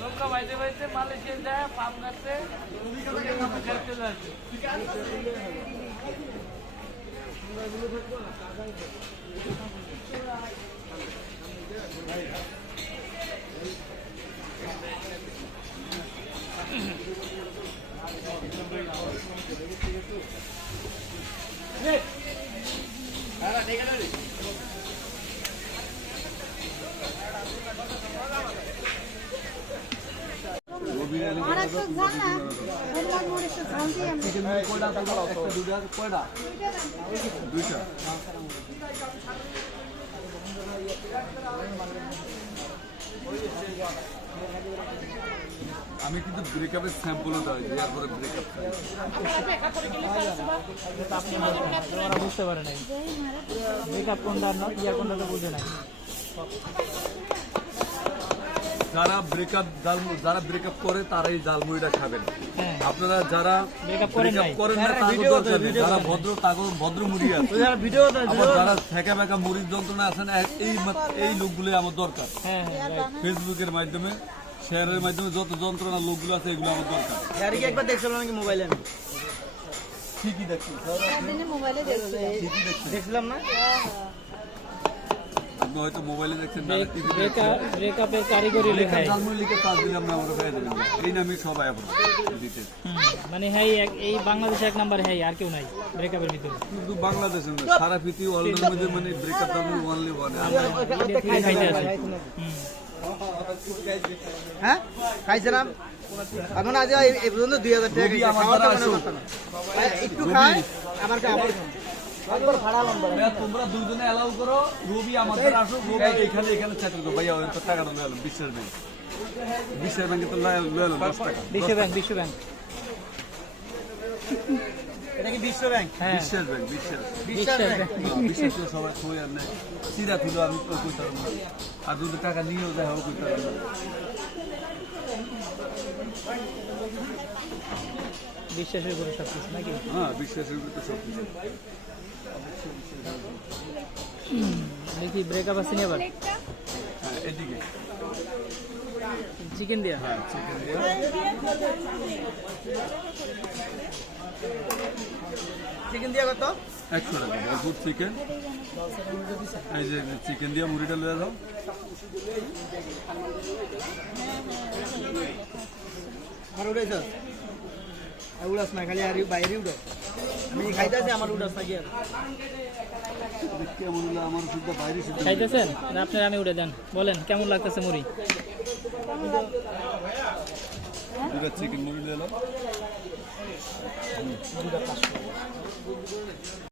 নৌকা বাইতে বাইতে মালয়েশিয়া যায় পাম গাছে আমি কিন্তু ব্রেকআপের স্যাম্পলও দেওয়া দেওয়ার পরে ব্রেকআপ বুঝতে পারে নাই ব্রেকআপ কোনটা না ইয়ার কোনটা তো বুঝে নাই। যারা ব্রেকআপ করে তারাই জালমুড়িটা খাবেন। আপনারা যারা ব্রেকআপ করেন না যারা ভদ্র মুড়ি আছে, যারা ফেঁকা ফেঁকা মুড়ির যন্ত্রণা আছেন, এই লোকগুলো আমার দরকার। ফেসবুকের মাধ্যমে শেয়ারের মাধ্যমে যত যন্ত্রণা লোকগুলো আছে এগুলো আমার দরকার। একবার দেখছিলাম নাকি মোবাইলে, আমি ঠিকই দেখছি দেখছিলাম না, আপনি হয়তো মোবাইলে দেখছেন না। ব্রেকআপের কারিগরি লেখা জালমুড়ি লিখে কাজ দিলে আমরা আমরা পেয়ে যাবেন, এই নামে সবাই আপনার দিতে। মানে হ্যাঁ এই বাংলাদেশে এক নাম্বার, হ্যাঁ আর কেউ নাই ব্রেকআপের ভিতরে, কিন্তু বাংলাদেশে না সারা পৃথিবী ওয়ার্ল্ডের মধ্যে মানে ব্রেকআপ জালমুড়ি ওনলি ওয়ান। হ্যাঁ খাইছিলাম এখন আজ এই পর্যন্ত 2000 টাকা একটু খাই আমার তোমরা দুজনে অ্যালাউ করো, রবি আমাদের আসো, রবি এখানে চাকরি করো ভাইয়া, ওই তো টাকাটা লয়ে এলো বিশ্বের ব্যাংকে তো লয়ে এলো 10 টাকা। বিশ্ব ব্যাংক এটা কি বিশ্ব ব্যাংক? হ্যাঁ বিশ্বের বিশ্বের সবাই কই আর নাই সিরা থিলো আমি কইতাম না, আর যদি টাকা নিয়েও যায় হোক কইতাম না। বিশ্বাসের উপরে সবকিছু নাকি? হ্যাঁ বিশ্বাসের উপরে সবকিছু। দেখি ব্রেকআপ আছে নি আবার? হ্যাঁ এদিকে চিকেন দিয়া, হ্যাঁ চিকেন দিয়া, চিকেন দিয়া কত? 100 টাকা ভরপুর চিকেন। এই যে চিকেন দিয়া মুড়িটা লয়ে যাও। আর উড়াইছ আর উড়াস না, খালি আর বাইরে উড়ো, আমি খাইতেছি আমার উড়াস না কি আর কেমন হলো আমার শুদ্ধ বাইরে শুদ্ধ খাইতেছেন না আপনার? আমি উড়ে দেন, বলেন কেমন লাগতেছে মুড়ি? দুটো চিকেন মুড়ি লয়ে নাও।